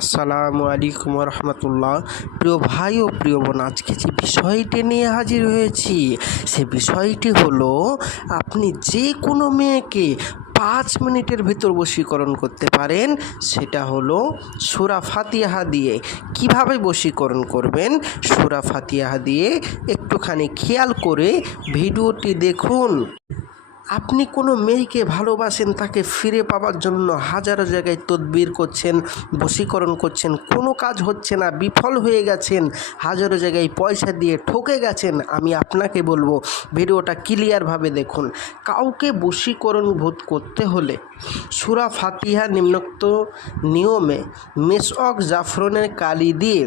আসসালামু আলাইকুম রহমতুল্লাহ। প্রিয় ভাই ও প্রিয় বোন, আজকে যে বিষয়টি নিয়ে হাজির হয়েছি সে বিষয়টি হলো আপনি যে কোনো মেয়েকে 5 মিনিটের ভিতর বশীকরণ করতে পারেন। সেটা হলো সূরা ফাতিহা দিয়ে। কিভাবে বশীকরণ করবেন সূরা ফাতিহা দিয়ে একটুখানি খেয়াল করে ভিডিওটি দেখুন। আপনি কোনো মেয়েকে ভালোবাসেন, তাকে ফিরে পাওয়ার জন্য হাজারো জায়গায় তদবির করছেন, বশীকরণ করছেন, কোনো কাজ হচ্ছে না, বিফল হয়ে গেছেন, হাজারো জায়গায় পয়সা দিয়ে ঠকে গেছেন। আমি আপনাকে বলবো ভিডিওটা ক্লিয়ারভাবে দেখুন। কাউকে বশীকরণ করতে হলে সূরা ফাতিহা নিম্নোক্ত নিয়মে মেশক জাফরানের কালি দিয়ে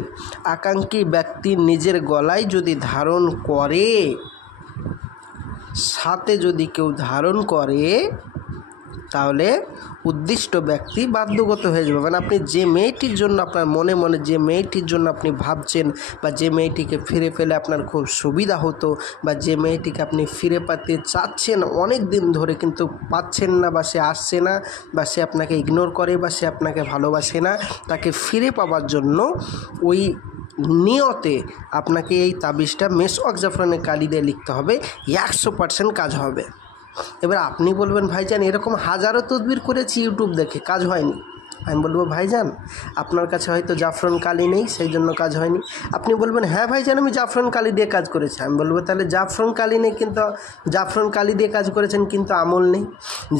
আকাঙ্ক্ষী ব্যক্তি নিজের গলায় যদি ধারণ করে, সাথে যদি কেউ ধারণ করে, তাহলে উদ্দিষ্ট ব্যক্তি বাধ্যগত হয়ে যাবে। মানে আপনি যে মেয়েটির জন্য আপনার মনে মনে যে মেয়েটির জন্য আপনি ভাবছেন, বা যে মেয়েটিকে ফিরে পেলে আপনার খুব সুবিধা হতো, বা যে মেয়েটিকে আপনি ফিরে পেতে চাচ্ছেন অনেক দিন ধরে কিন্তু পাচ্ছেন না, বা সে আসছে না, বা সে আপনাকে ইগনোর করে, বা সে আপনাকে ভালোবাসে না, তাকে ফিরে পাওয়ার জন্য ওই নিয়তে আপনাকে এই তাবিজটা মেশক জাফরানের কালি দিয়ে লিখতে হবে। 100% কাজ হবে। এবার আপনি বলবেন, ভাইজান এরকম হাজারো তদবির করেছি ইউটিউব দেখে, কাজ হয়নি। আমি বলবো, ভাইজান আপনার কাছে হয়তো জাফরান কালি নেই, সেই জন্য কাজ হয়নি। আপনি বলবেন, হ্যাঁ ভাইজান আমি জাফরান কালি দিয়ে কাজ করেছি। আমি বলবো, তাহলে জাফরান কালি নেই, কিন্তু জাফরান কালি দিয়ে কাজ করেছেন কিন্তু আমল নেই।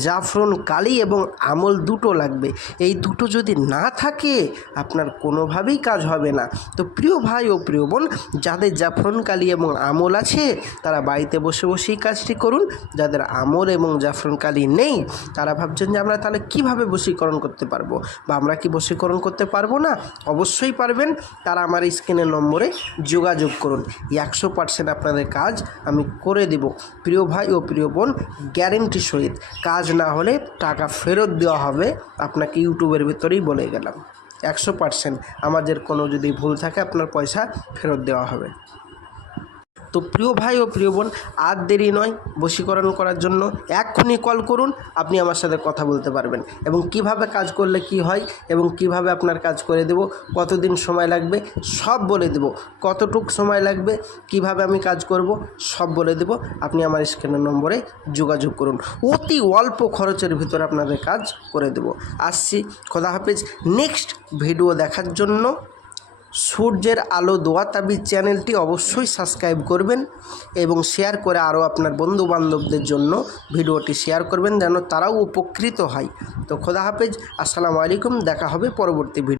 জাফরান কালি এবং আমল দুটো লাগবে। এই দুটো যদি না থাকে আপনার কোনোভাবেই কাজ হবে না। তো প্রিয় ভাই ও প্রিয় বোন, যাদের জাফরান কালি এবং আমল আছে তারা বাড়িতে বসে বসেই কাজটি করুন। যাদের আমল এবং জাফরান কালি নেই তারা ভাবছেন যে আমরা তাহলে কীভাবে বশীকরণ করতে পারবো, বা আমরা কি বশীকরণ করতে পারবো না? অবশ্যই পারবেন। তারা আমার স্ক্রিনের নম্বরে যোগাযোগ করুন। 100% আপনাদের কাজ আমি করে দেব। প্রিয় ভাই ও প্রিয় বোন, গ্যারেন্টি সহিত। কাজ না হলে টাকা ফেরত দেওয়া হবে, আপনাকে ইউটিউবের ভিতরেই বলে গেলাম। 100% আমাদের কোনো যদি ভুল থাকে আপনার পয়সা ফেরত দেওয়া হবে। তো প্রিয় ভাই ও প্রিয় বোন, আর দেরি নয়, বশীকরণ করার জন্য এক্ষুনি কল করুন। আপনি আমার সাথে কথা বলতে পারবেন, এবং কিভাবে কাজ করলে কি হয়, এবং কিভাবে আপনার কাজ করে দেব, কতদিন সময় লাগবে সব বলে দেব, কতটুক সময় লাগবে, কিভাবে আমি কাজ করব সব বলে দেব। আপনি আমার স্ক্রিনের নম্বরে যোগাযোগ করুন। অতি অল্প খরচের ভিতরে আপনাদের কাজ করে দেব। আসছি, খোদা হাফেজ। নেক্সট ভিডিও দেখার জন্য সূর্যের আলো দোয়া তাবিজ চ্যানেলটি অবশ্যই সাবস্ক্রাইব করবেন, এবং শেয়ার করে আরও আপনার বন্ধুবান্ধবদের জন্য ভিডিওটি শেয়ার করবেন, যেন তারাও উপকৃত হয়। তো খোদা হাফেজ, আসসালামু আলাইকুম। দেখা হবে পরবর্তী ভিডিও।